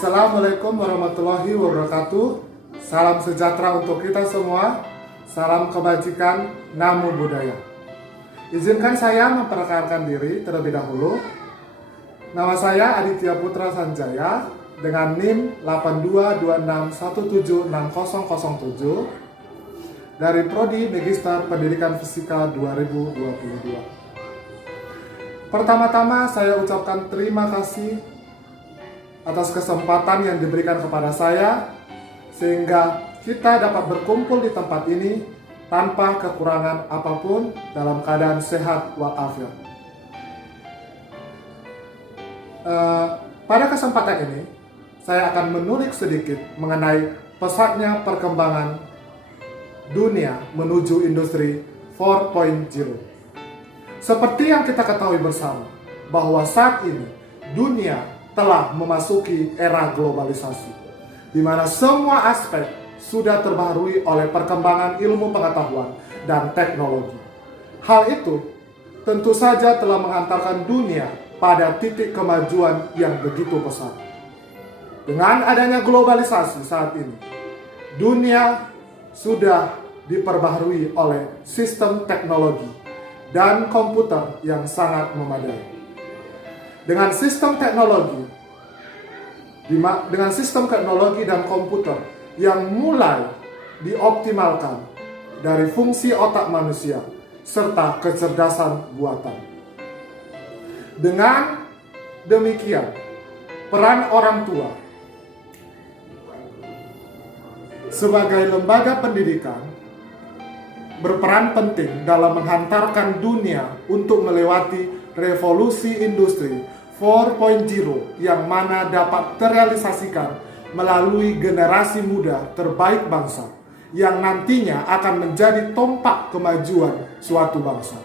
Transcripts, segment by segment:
Assalamualaikum warahmatullahi wabarakatuh. Salam sejahtera untuk kita semua. Salam kebajikan, namo buddhaya. Izinkan saya memperkenalkan diri terlebih dahulu. Nama saya Aditya Putra Sanjaya dengan NIM 8226176007 dari Prodi Magister Pendidikan Fisika 2022. Pertama-tama saya ucapkan terima kasih atas kesempatan yang diberikan kepada saya sehingga kita dapat berkumpul di tempat ini tanpa kekurangan apapun dalam keadaan sehat walafiat. Pada kesempatan ini saya akan menulis sedikit mengenai pesatnya perkembangan dunia menuju industri 4.0. Seperti yang kita ketahui bersama bahwa saat ini dunia telah memasuki era globalisasi, di mana semua aspek sudah terbaharui oleh perkembangan ilmu pengetahuan dan teknologi. Hal itu tentu saja telah menghantarkan dunia pada titik kemajuan yang begitu pesat. Dengan adanya globalisasi saat ini, dunia sudah diperbaharui oleh sistem teknologi dan komputer yang sangat memadai. Dengan sistem teknologi dan komputer yang mulai dioptimalkan dari fungsi otak manusia serta kecerdasan buatan. Dengan demikian, peran orang tua sebagai lembaga pendidikan berperan penting dalam menghantarkan dunia untuk melewati revolusi industri 4.0 yang mana dapat terrealisasikan melalui generasi muda terbaik bangsa yang nantinya akan menjadi tompak kemajuan suatu bangsa.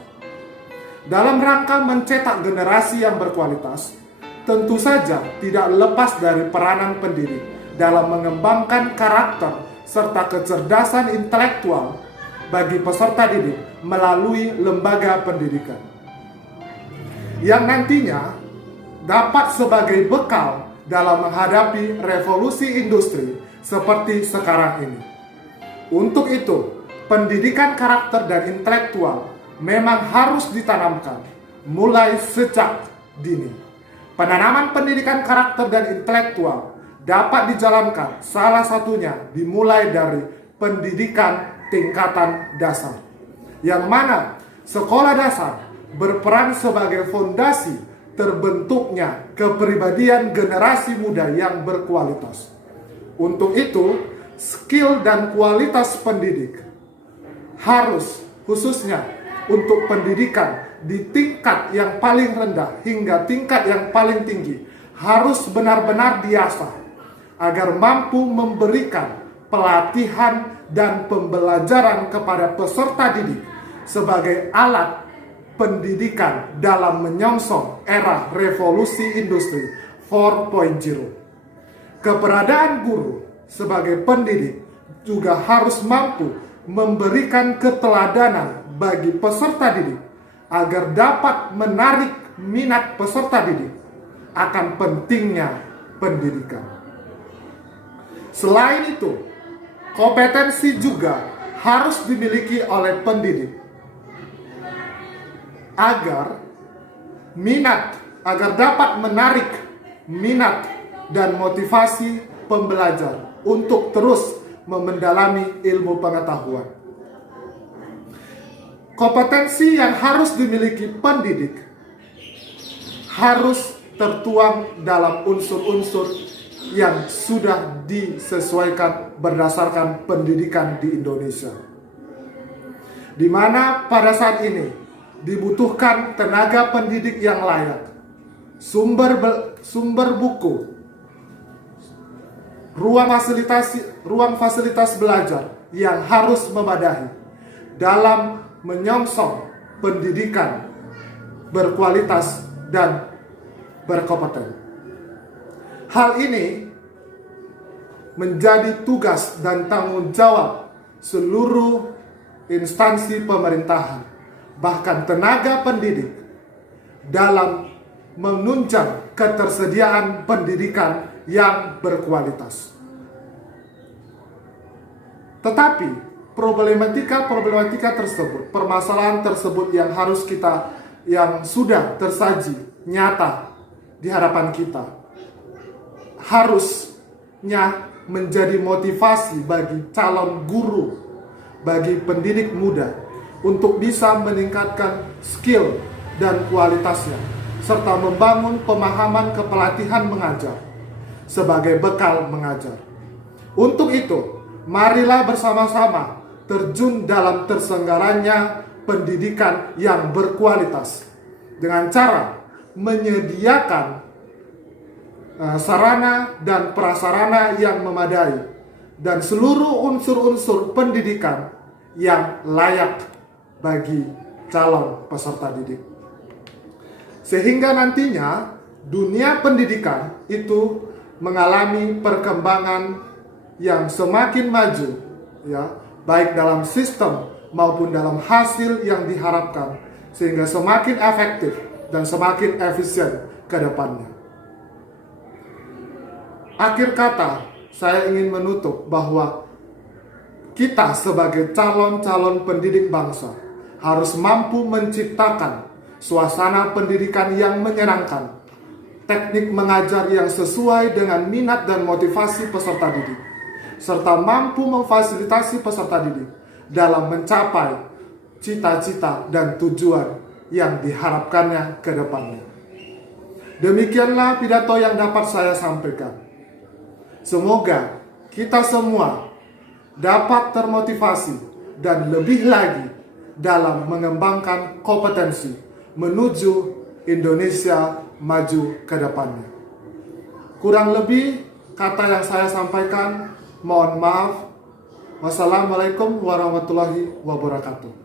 Dalam rangka mencetak generasi yang berkualitas, tentu saja tidak lepas dari peranan pendidik dalam mengembangkan karakter serta kecerdasan intelektual bagi peserta didik melalui lembaga pendidikan, yang nantinya dapat sebagai bekal dalam menghadapi revolusi industri seperti sekarang ini. Untuk itu, pendidikan karakter dan intelektual memang harus ditanamkan mulai sejak dini. Penanaman pendidikan karakter dan intelektual dapat dijalankan salah satunya dimulai dari pendidikan tingkatan dasar, yang mana sekolah dasar berperan sebagai fondasi terbentuknya kepribadian generasi muda yang berkualitas. Untuk itu, skill dan kualitas pendidik harus khususnya untuk pendidikan di tingkat yang paling rendah hingga tingkat yang paling tinggi harus benar-benar diasah agar mampu memberikan pelatihan dan pembelajaran kepada peserta didik sebagai alat pendidikan dalam menyongsong era revolusi industri 4.0. Keberadaan guru sebagai pendidik juga harus mampu memberikan keteladanan bagi peserta didik agar dapat menarik minat peserta didik akan pentingnya pendidikan. Selain itu, kompetensi juga harus dimiliki oleh pendidik agar dapat menarik minat dan motivasi pembelajar untuk terus mendalami ilmu pengetahuan. Kompetensi yang harus dimiliki pendidik harus tertuang dalam unsur-unsur yang sudah disesuaikan berdasarkan pendidikan di Indonesia, di mana pada saat ini dibutuhkan tenaga pendidik yang layak, sumber buku, ruang fasilitas belajar yang harus memadai dalam menyongsong pendidikan berkualitas dan berkompeten. Hal ini menjadi tugas dan tanggung jawab seluruh instansi pemerintahan, bahkan tenaga pendidik, dalam menunjang ketersediaan pendidikan yang berkualitas. Tetapi problematika tersebut, permasalahan tersebut yang sudah tersaji nyata di hadapan kita, harusnya menjadi motivasi bagi calon guru, bagi pendidik muda untuk bisa meningkatkan skill dan kualitasnya, serta membangun pemahaman kepelatihan mengajar sebagai bekal mengajar. Untuk itu, marilah bersama-sama terjun dalam terselenggaranya pendidikan yang berkualitas dengan cara menyediakan sarana dan prasarana yang memadai dan seluruh unsur-unsur pendidikan yang layak bagi calon peserta didik. Sehingga nantinya dunia pendidikan itu mengalami perkembangan yang semakin maju, ya, baik dalam sistem maupun dalam hasil yang diharapkan, sehingga semakin efektif dan semakin efisien ke depannya. Akhir kata, saya ingin menutup bahwa kita sebagai calon-calon pendidik bangsa harus mampu menciptakan suasana pendidikan yang menyenangkan, teknik mengajar yang sesuai dengan minat dan motivasi peserta didik, serta mampu memfasilitasi peserta didik dalam mencapai cita-cita dan tujuan yang diharapkannya ke depannya. Demikianlah pidato yang dapat saya sampaikan. Semoga kita semua dapat termotivasi dan lebih lagi dalam mengembangkan kompetensi menuju Indonesia maju ke depannya. Kurang lebih kata yang saya sampaikan, mohon maaf. Wassalamualaikum warahmatullahi wabarakatuh.